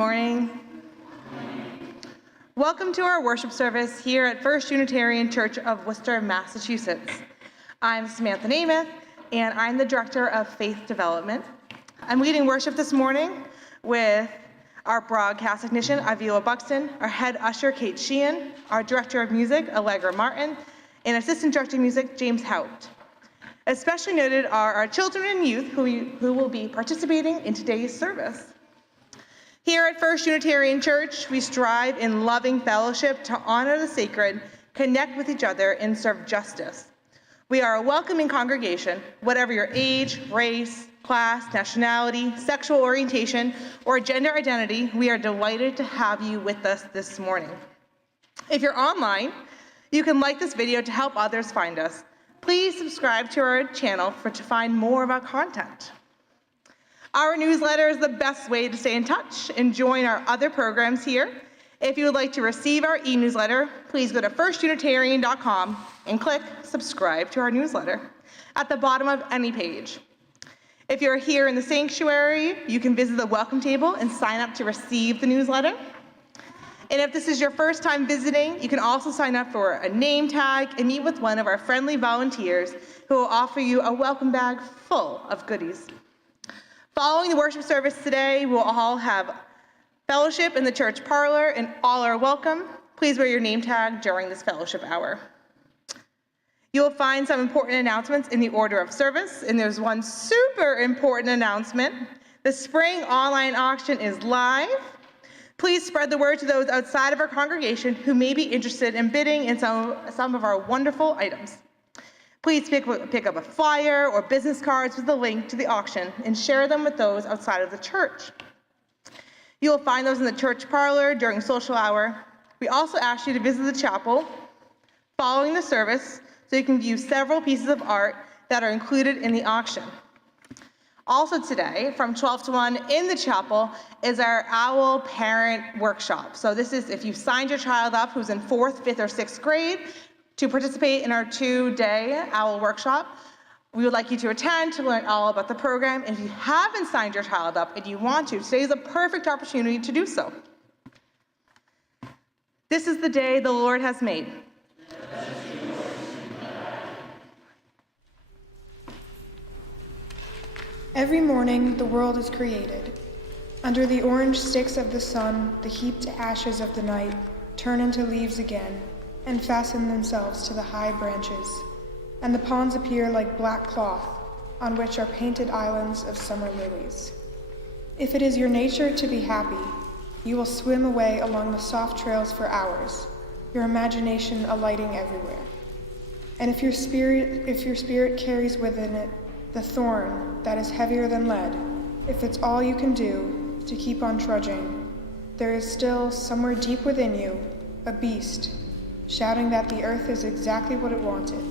morning. Welcome to our worship service here at First Unitarian Church of Worcester, Massachusetts. I'm Samantha Namath, and I'm the Director of Faith Development. I'm leading worship this morning with our broadcast technician, Avila Buxton, our head usher, Kate Sheehan, our Director of Music, Allegra Martin, and Assistant Director of Music, James Haupt. Especially noted are our children and youth who will be participating in today's service. Here at First Unitarian Church, we strive in loving fellowship to honor the sacred, connect with each other, and serve justice. We are a welcoming congregation, whatever your age, race, class, nationality, sexual orientation, or gender identity. We are delighted to have you with us this morning. If you're online, you can like this video to help others find us. Please subscribe to our channel to find more of our content. Our newsletter is the best way to stay in touch and join our other programs here. If you would like to receive our e-newsletter, please go to firstunitarian.com and click subscribe to our newsletter at the bottom of any page. If you're here in the sanctuary, you can visit the welcome table and sign up to receive the newsletter. And if this is your first time visiting, you can also sign up for a name tag and meet with one of our friendly volunteers who will offer you a welcome bag full of goodies. Following the worship service today, we'll all have fellowship in the church parlor, and all are welcome. Please wear your name tag during this fellowship hour. You'll find some important announcements in the order of service, and there's one super important announcement. The spring online auction is live. Please spread the word to those outside of our congregation who may be interested in bidding in some of our wonderful items. Please pick up a flyer or business cards with a link to the auction and share them with those outside of the church. You will find those in the church parlor during social hour. We also ask you to visit the chapel following the service so you can view several pieces of art that are included in the auction. Also today, from 12 to 1 in the chapel, is our OWL parent workshop. So this is if you've signed your child up who's in 4th, 5th, or 6th grade to participate in our 2-day OWL workshop. We would like you to attend to learn all about the program. And if you haven't signed your child up and you want to, today is a perfect opportunity to do so. This is the day the Lord has made. Every morning, the world is created. Under the orange sticks of the sun, the heaped ashes of the night turn into leaves again and fasten themselves to the high branches, and the ponds appear like black cloth on which are painted islands of summer lilies. If it is your nature to be happy, you will swim away along the soft trails for hours, your imagination alighting everywhere. And if your spirit carries within it the thorn that is heavier than lead, if it's all you can do to keep on trudging, there is still, somewhere deep within you, a beast, shouting that the earth is exactly what it wanted.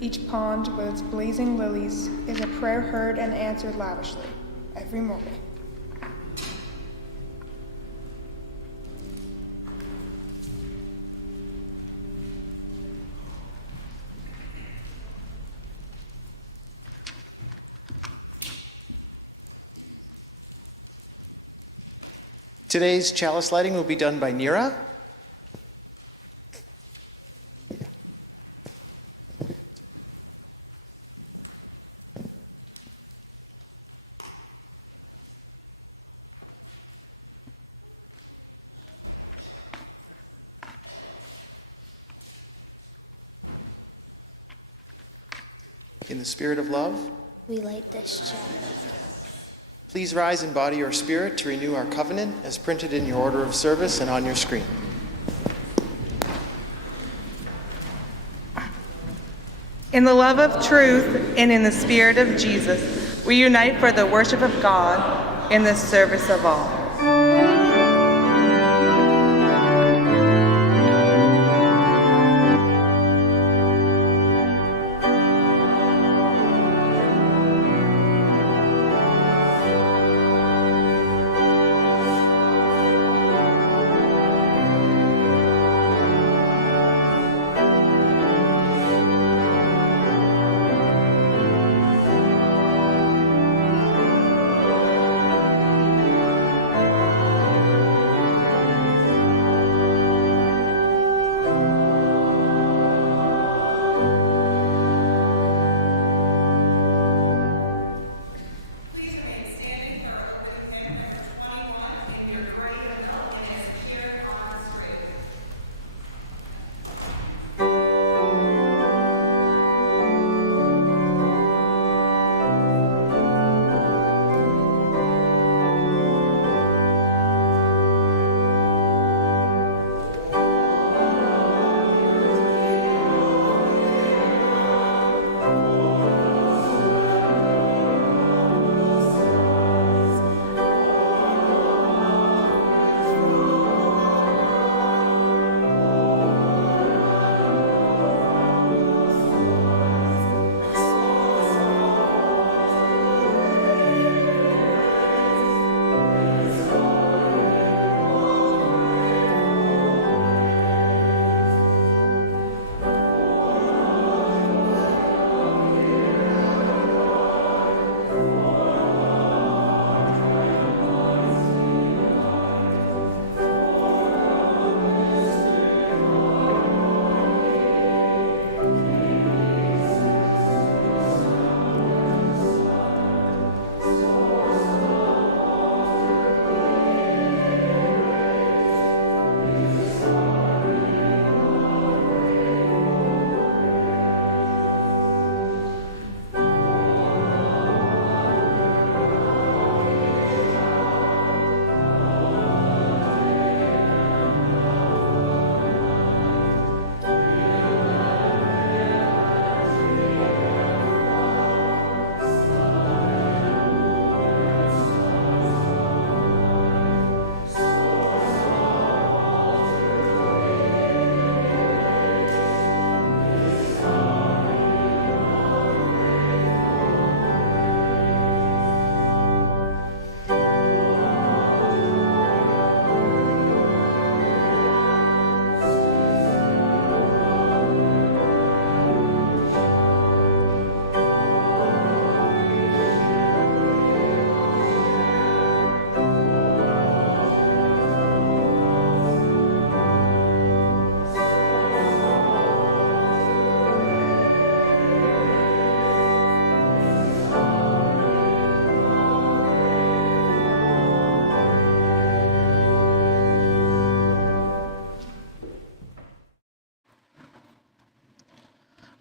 Each pond with its blazing lilies is a prayer heard and answered lavishly every morning. Today's chalice lighting will be done by Nira. In the spirit of love, we light this chalice. Please rise in body or spirit to renew our covenant as printed in your order of service and on your screen. In the love of truth and in the spirit of Jesus, we unite for the worship of God in the service of all.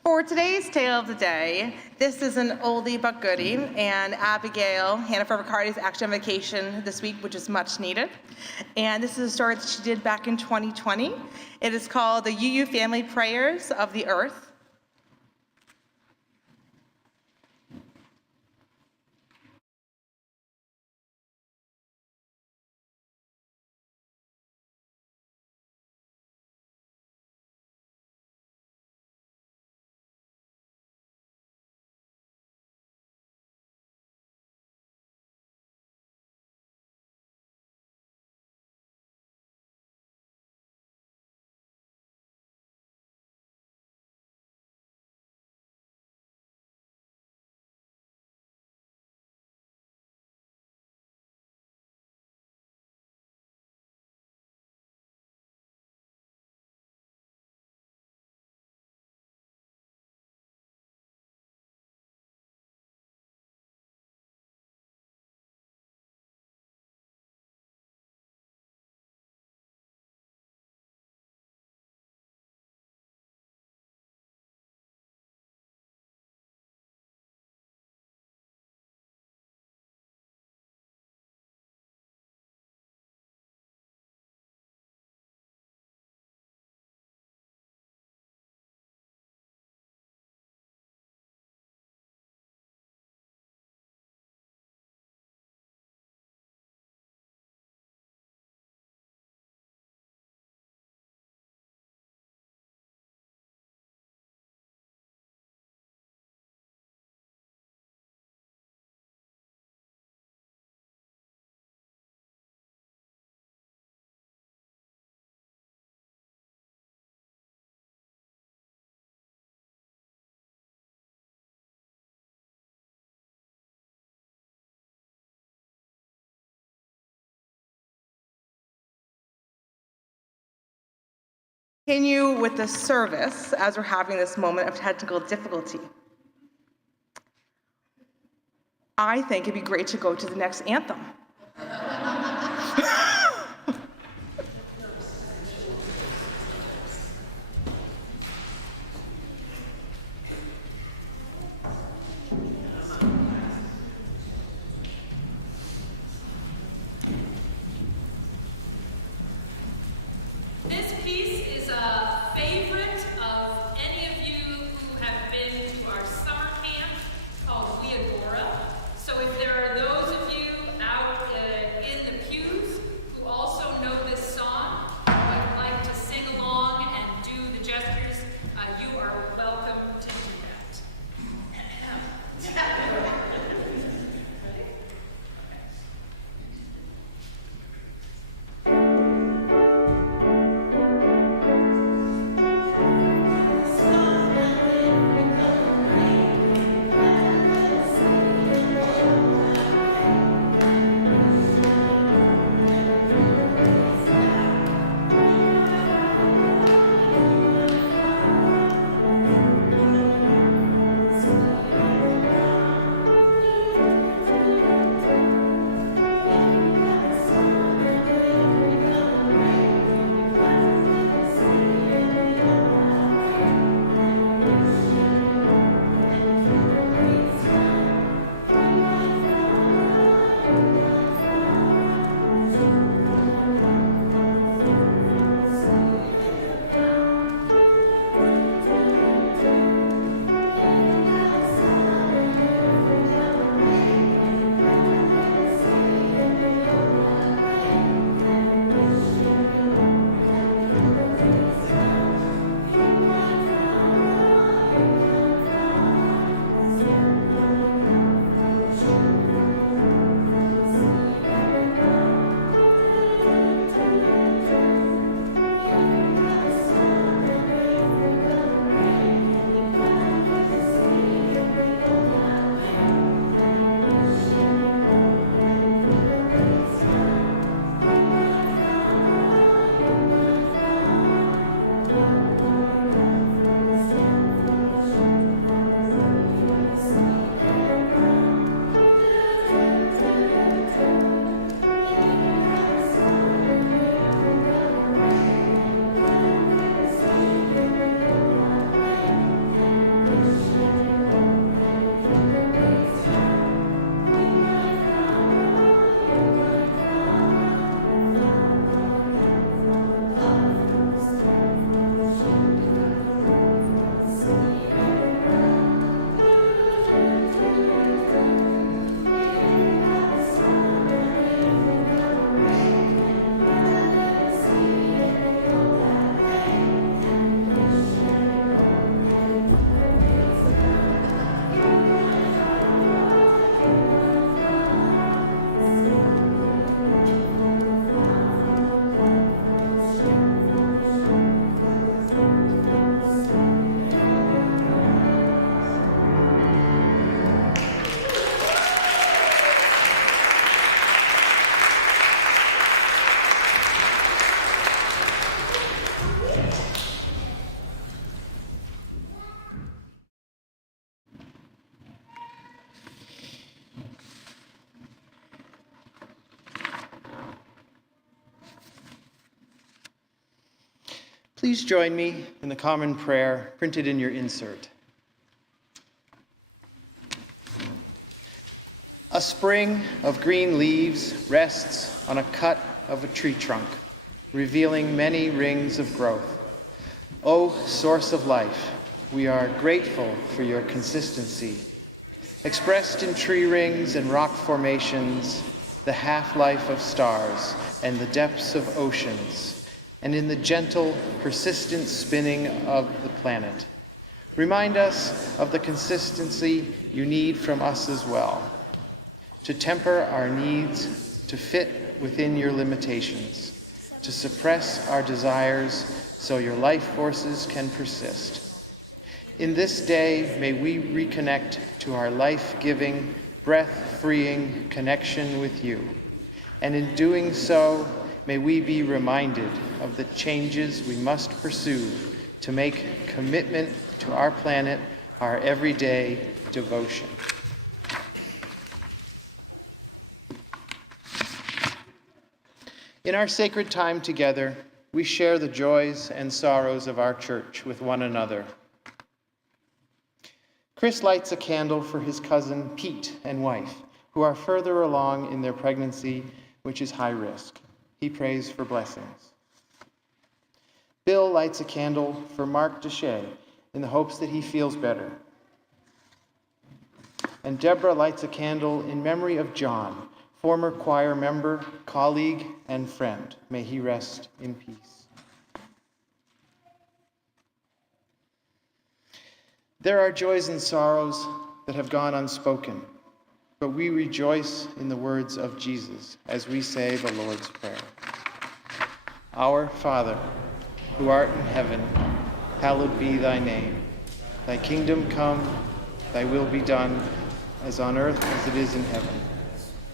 For today's tale of the day, this is an oldie but goodie, and Abigail, Hannaford Riccardi, is actually on vacation this week, which is much needed. And this is a story that she did back in 2020. It is called The UU Family Prayers of the Earth. Continue with the service as we're having this moment of technical difficulty. I think it'd be great to go to the next anthem. This piece is a favorite of any of you who have been to our summer camp called We Agora. So if there are those of you out in the Please join me in the common prayer printed in your insert. A spring of green leaves rests on a cut of a tree trunk, revealing many rings of growth. O source of life, we are grateful for your consistency. Expressed in tree rings and rock formations, the half-life of stars and the depths of oceans, and in the gentle, persistent spinning of the planet. Remind us of the consistency you need from us as well, to temper our needs, to fit within your limitations, to suppress our desires so your life forces can persist. In this day, may we reconnect to our life-giving, breath-freeing connection with you. And in doing so, may we be reminded of the changes we must pursue to make commitment to our planet our everyday devotion. In our sacred time together, we share the joys and sorrows of our church with one another. Chris lights a candle for his cousin Pete and wife, who are further along in their pregnancy, which is high risk. He prays for blessings. Bill lights a candle for Mark Deshay in the hopes that he feels better. And Deborah lights a candle in memory of John, former choir member, colleague, and friend. May he rest in peace. There are joys and sorrows that have gone unspoken, but we rejoice in the words of Jesus as we say the Lord's Prayer. Our Father, who art in heaven, hallowed be thy name. Thy kingdom come, thy will be done, as on earth as it is in heaven.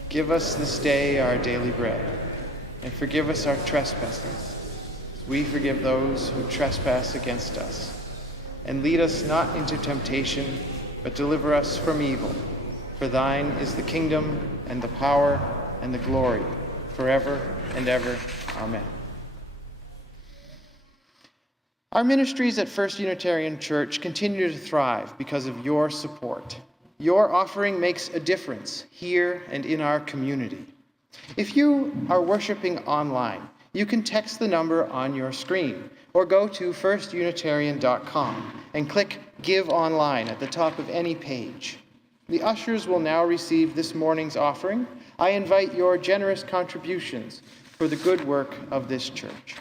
Give us this day our daily bread, and forgive us our trespasses, as we forgive those who trespass against us. And lead us not into temptation, but deliver us from evil. For thine is the kingdom, and the power, and the glory, forever and ever. Amen. Our ministries at First Unitarian Church continue to thrive because of your support. Your offering makes a difference here and in our community. If you are worshiping online, you can text the number on your screen or go to firstunitarian.com and click Give Online at the top of any page. The ushers will now receive this morning's offering. I invite your generous contributions for the good work of this church.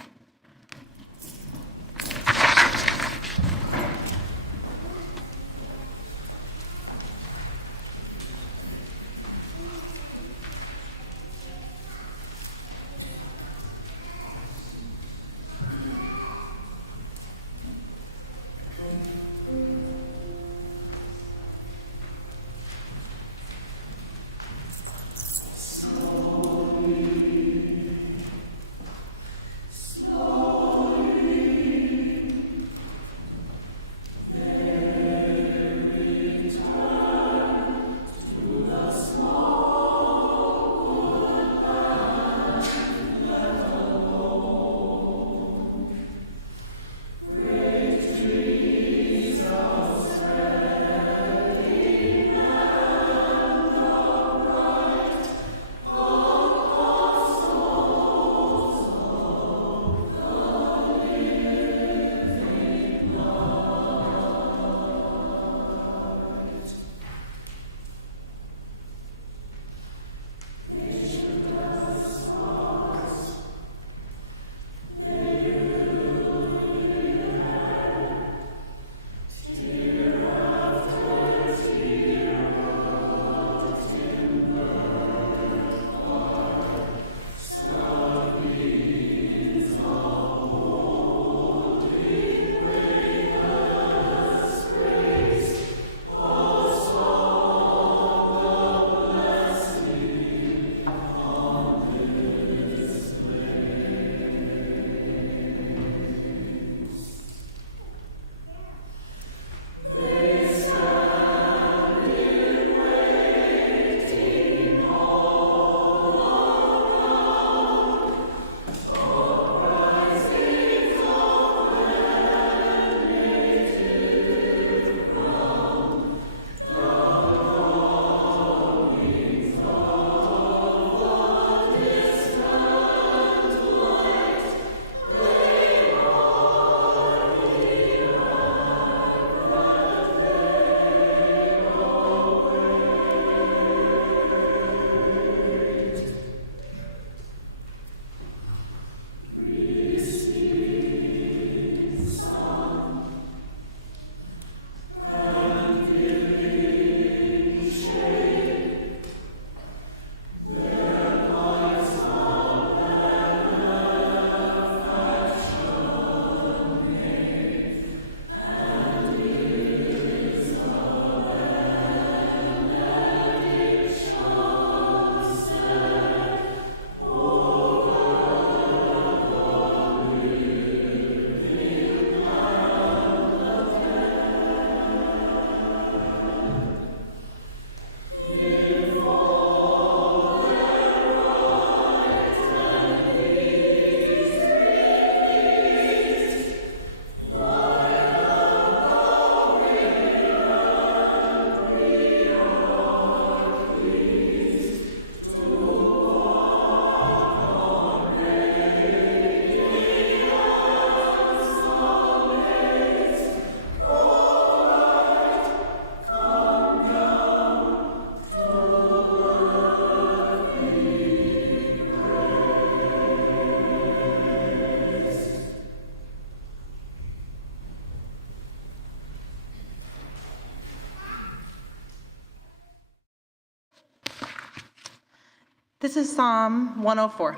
This is Psalm 104.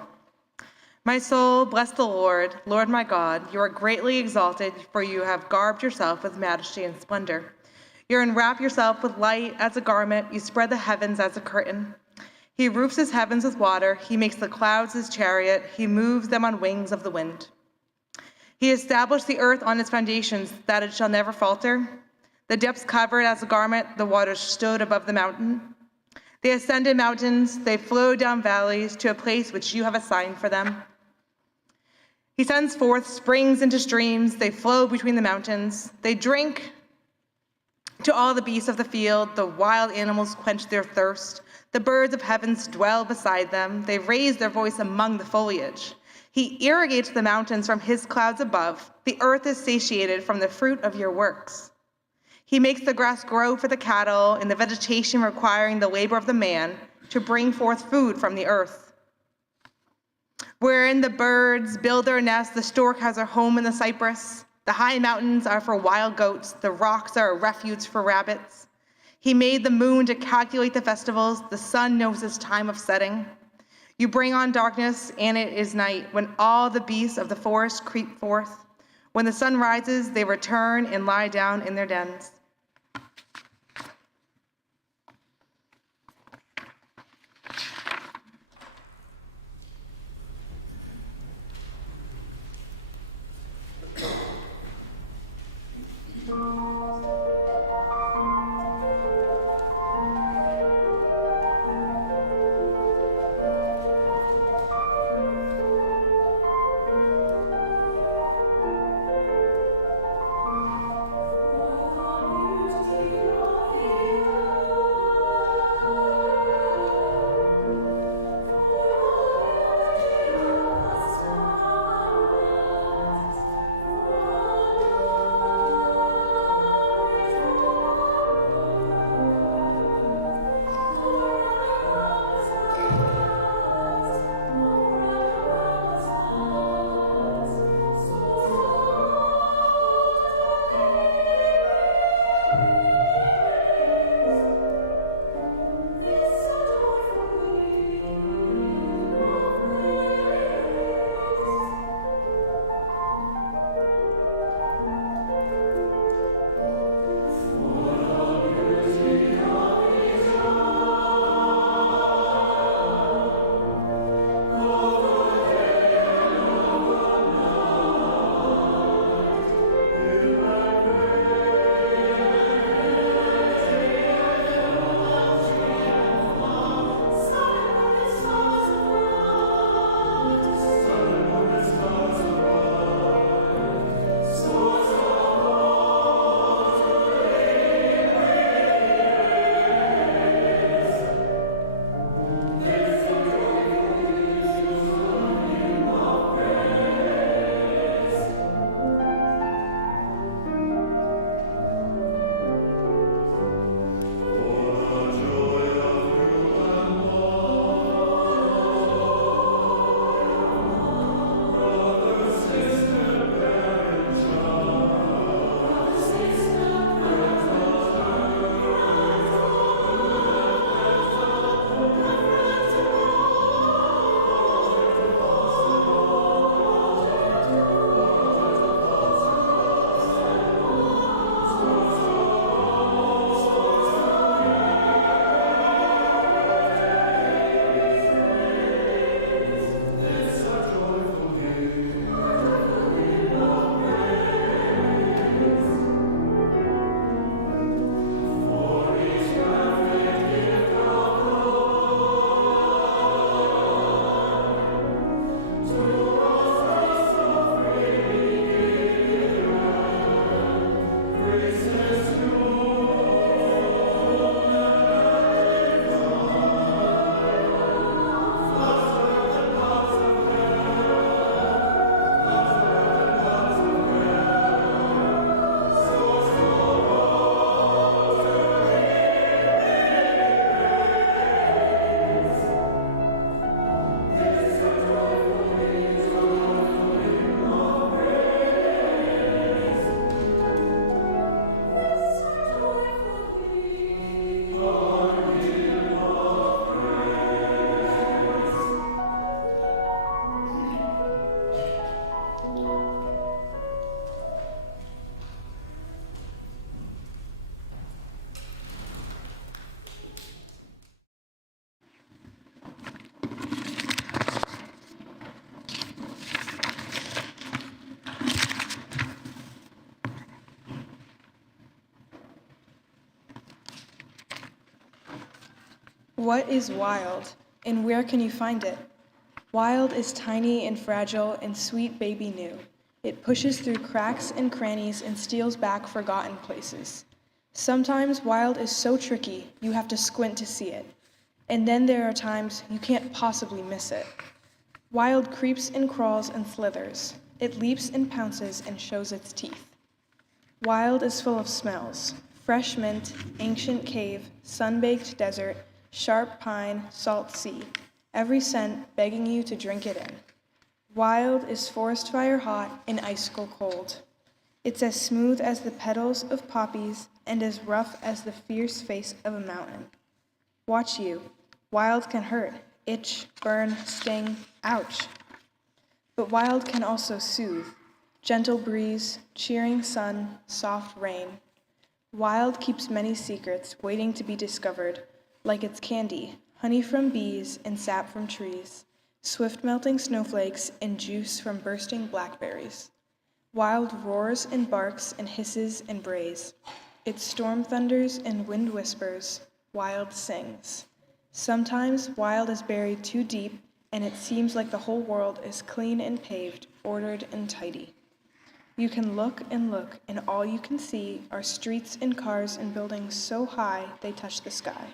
My soul, bless the Lord, Lord my God. You are greatly exalted, for you have garbed yourself with majesty and splendor. You enwrap yourself with light as a garment. You spread the heavens as a curtain. He roofs his heavens with water. He makes the clouds his chariot. He moves them on wings of the wind. He established the earth on its foundations, that it shall never falter. The depths covered as a garment. The waters stood above the mountain. They ascended mountains, they flowed down valleys to a place which you have assigned for them. He sends forth springs into streams, they flow between the mountains. They drink to all the beasts of the field, the wild animals quench their thirst. The birds of heavens dwell beside them, they raise their voice among the foliage. He irrigates the mountains from his clouds above. The earth is satiated from the fruit of your works. He makes the grass grow for the cattle and the vegetation requiring the labor of the man to bring forth food from the earth. Wherein the birds build their nests, the stork has her home in the cypress. The high mountains are for wild goats, the rocks are a refuge for rabbits. He made the moon to calculate the festivals, the sun knows its time of setting. You bring on darkness, and it is night, when all the beasts of the forest creep forth. When the sun rises, they return and lie down in their dens. Oh, What is wild, and where can you find it? Wild is tiny and fragile and sweet baby new. It pushes through cracks and crannies and steals back forgotten places. Sometimes wild is so tricky you have to squint to see it. And then there are times you can't possibly miss it. Wild creeps and crawls and slithers. It leaps and pounces and shows its teeth. Wild is full of smells: fresh mint, ancient cave, sun-baked desert, sharp pine, salt sea, every scent begging you to drink it in. Wild is forest fire hot and icicle cold. It's as smooth as the petals of poppies and as rough as the fierce face of a mountain. Watch you. Wild can hurt, itch, burn, sting, ouch. But wild can also soothe. Gentle breeze, cheering sun, soft rain. Wild keeps many secrets waiting to be discovered, like its candy, honey from bees and sap from trees, swift melting snowflakes and juice from bursting blackberries. Wild roars and barks and hisses and brays. It storm thunders and wind whispers. Wild sings. Sometimes wild is buried too deep, and it seems like the whole world is clean and paved, ordered and tidy. You can look, and all you can see are streets and cars and buildings so high they touch the sky.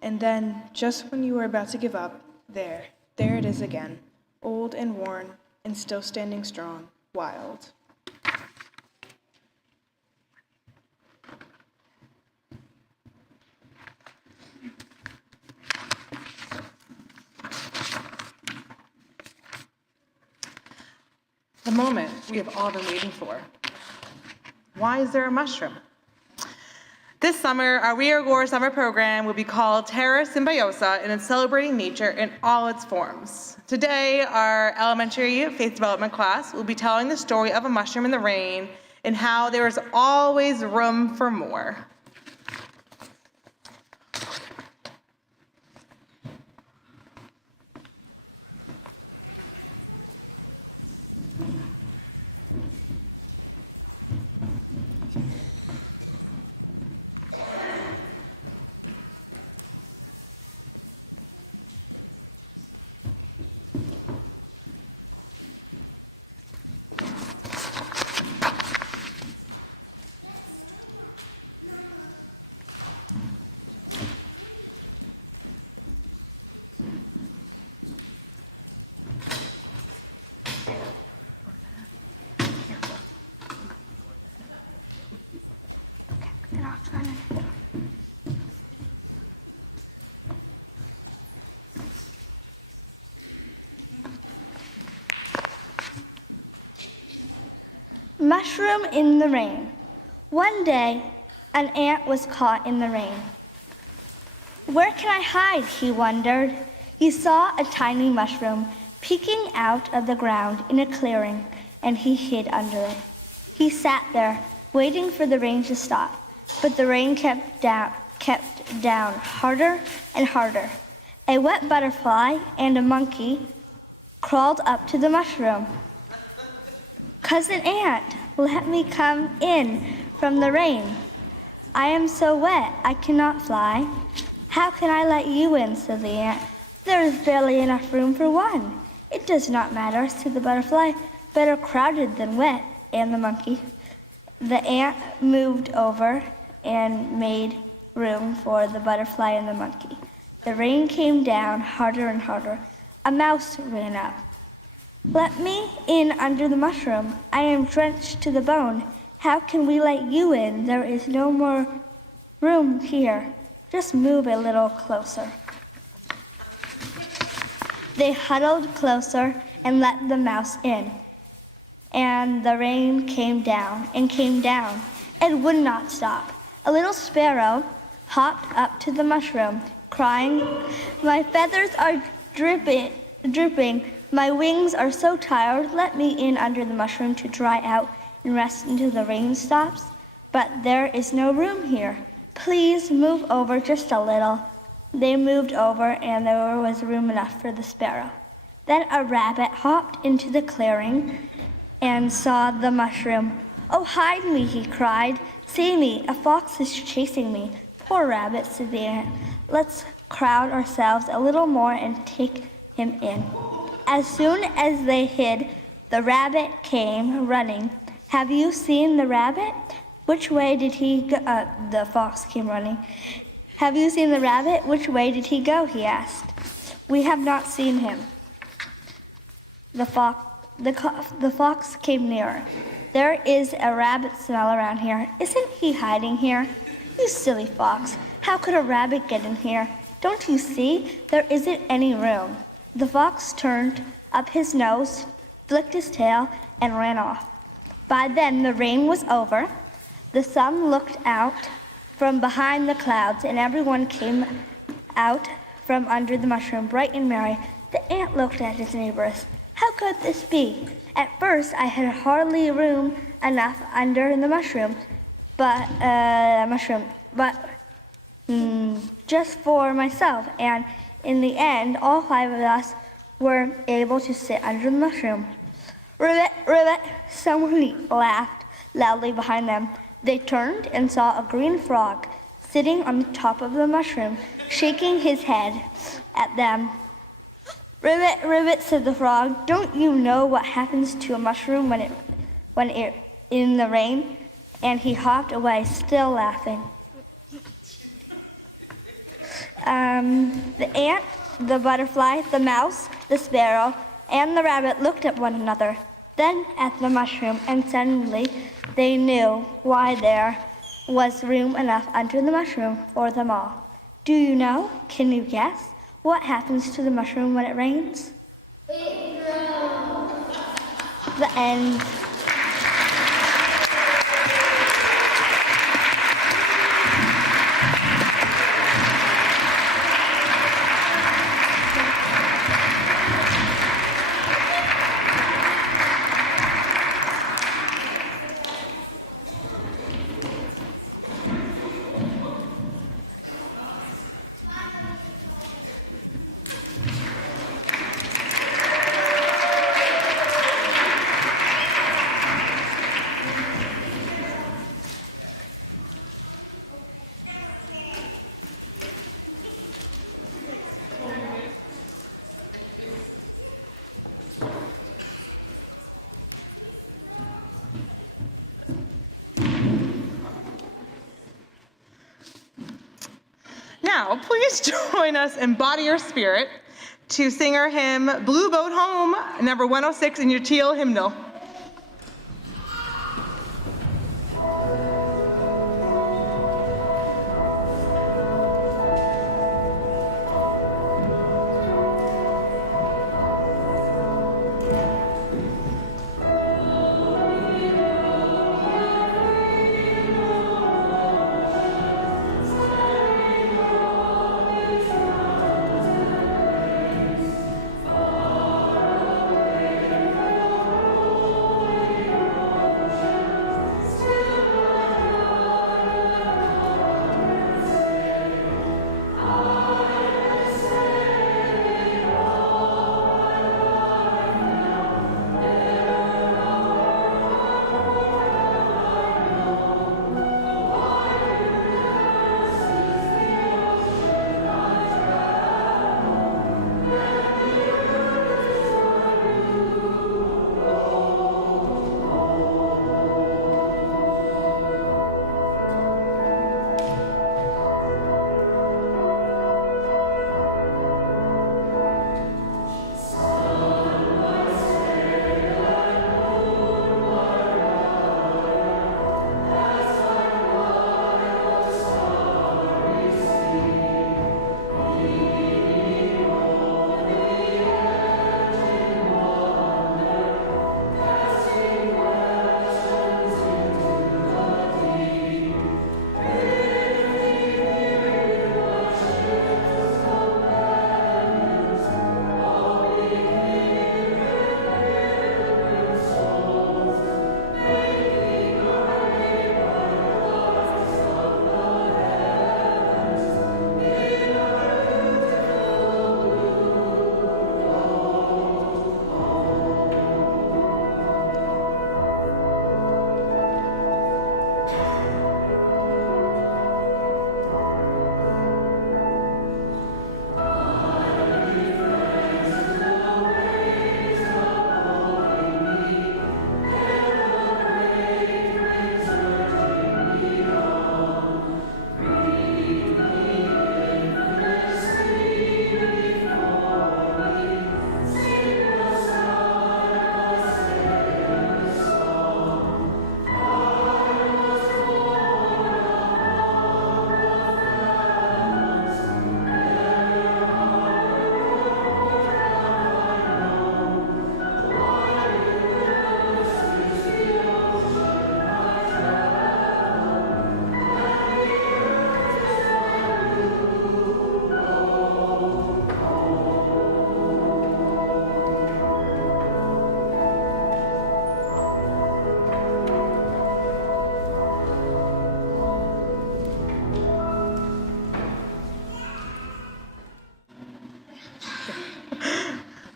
And then, just when you are about to give up, there it is again, old and worn, and still standing strong, wild. The moment we have all been waiting for. Why is there a mushroom? This summer, our We Are Gore summer program will be called Terra Symbiosa, and it's celebrating nature in all its forms. Today, our elementary faith development class will be telling the story of a mushroom in the rain and how there is always room for more. Mushroom in the rain. One day, an ant was caught in the rain. Where can I hide, he wondered. He saw a tiny mushroom peeking out of the ground in a clearing, and he hid under it. He sat there, waiting for the rain to stop, but the rain kept down harder and harder. A wet butterfly and a monkey crawled up to the mushroom. Cousin Ant, let me come in from the rain. I am so wet, I cannot fly. How can I let you in, said the ant. There is barely enough room for one. It does not matter, said the butterfly. Better crowded than wet, and the monkey. The ant moved over and made room for the butterfly and the monkey. The rain came down harder and harder. A mouse ran up. Let me in under the mushroom. I am drenched to the bone. How can we let you in? There is no more room here. Just move a little closer. They huddled closer and let the mouse in. And the rain came down and came down and would not stop. A little sparrow hopped up to the mushroom, crying, "My feathers are drooping. My wings are so tired. Let me in under the mushroom to dry out and rest until the rain stops. But there is no room here. Please move over just a little." They moved over, and there was room enough for the sparrow. Then a rabbit hopped into the clearing and saw the mushroom. "Oh, hide me," he cried. "See me, a fox is chasing me." Poor rabbit, said the ant. Let's crowd ourselves a little more and take him in. As soon as they hid, the rabbit came running. Have you seen the rabbit? Which way did he go? The fox came running. Have you seen the rabbit? Which way did he go? He asked. We have not seen him. The fox came nearer. There is a rabbit smell around here. Isn't he hiding here? You silly fox. How could a rabbit get in here? Don't you see? There isn't any room. The fox turned up his nose, flicked his tail, and ran off. By then the rain was over. The sun looked out from behind the clouds, and everyone came out from under the mushroom, bright and merry. The ant looked at his neighbors. How could this be? At first I had hardly room enough under the mushroom, but just for myself, and in the end, all 5 of us were able to sit under the mushroom. Ribbit, ribbit, someone laughed loudly behind them. They turned and saw a green frog sitting on the top of the mushroom, shaking his head at them. Ribbit, ribbit, said the frog, don't you know what happens to a mushroom when it in the rain? And he hopped away, still laughing. The ant, the butterfly, the mouse, the sparrow, and the rabbit looked at one another, then at the mushroom, and suddenly they knew why there was room enough under the mushroom for them all. Do you know? Can you guess? What happens to the mushroom when it rains? It grows. The end. Now, please join us in Body or Spirit to sing our hymn, Blue Boat Home, number 106 in your Teal hymnal.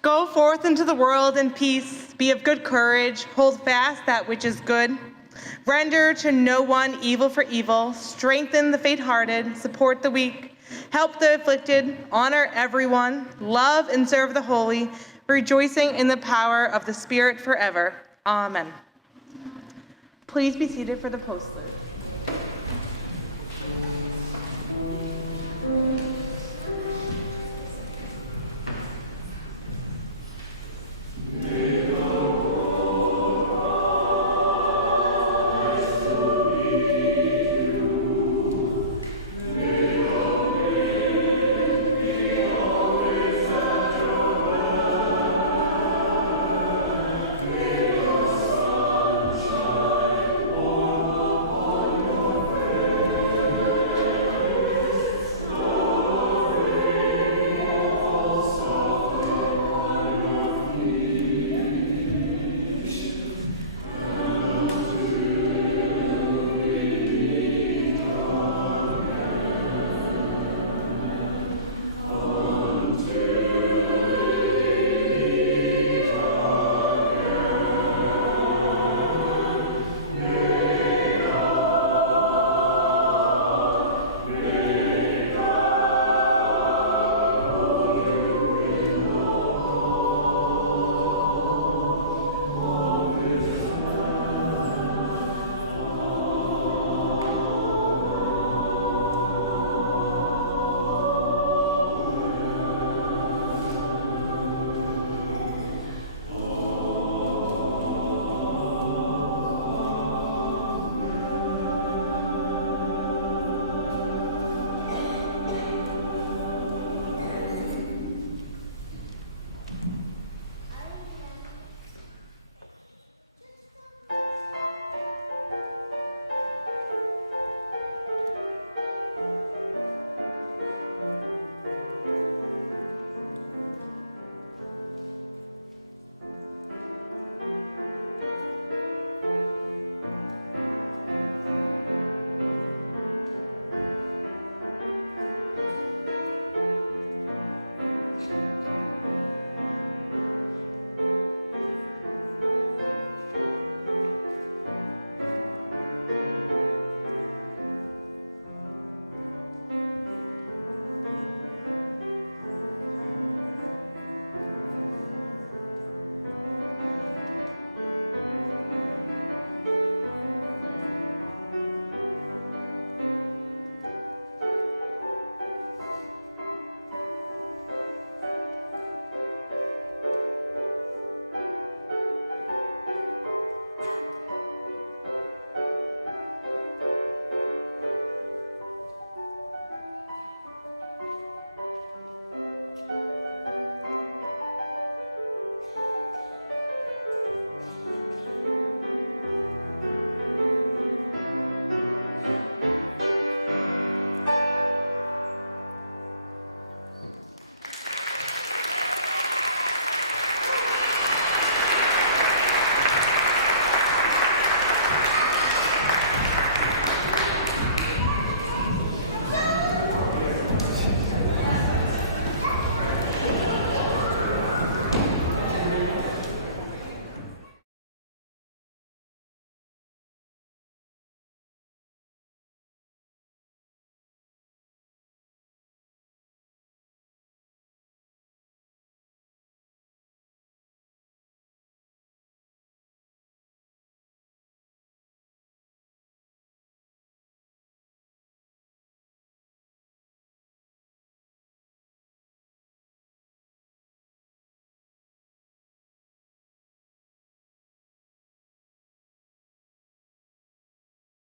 Go forth into the world in peace, be of good courage, hold fast that which is good. Render to no one evil for evil, strengthen the faint-hearted, support the weak, help the afflicted, honor everyone, love and serve the holy, rejoicing in the power of the Spirit forever. Amen. Please be seated for the postlude.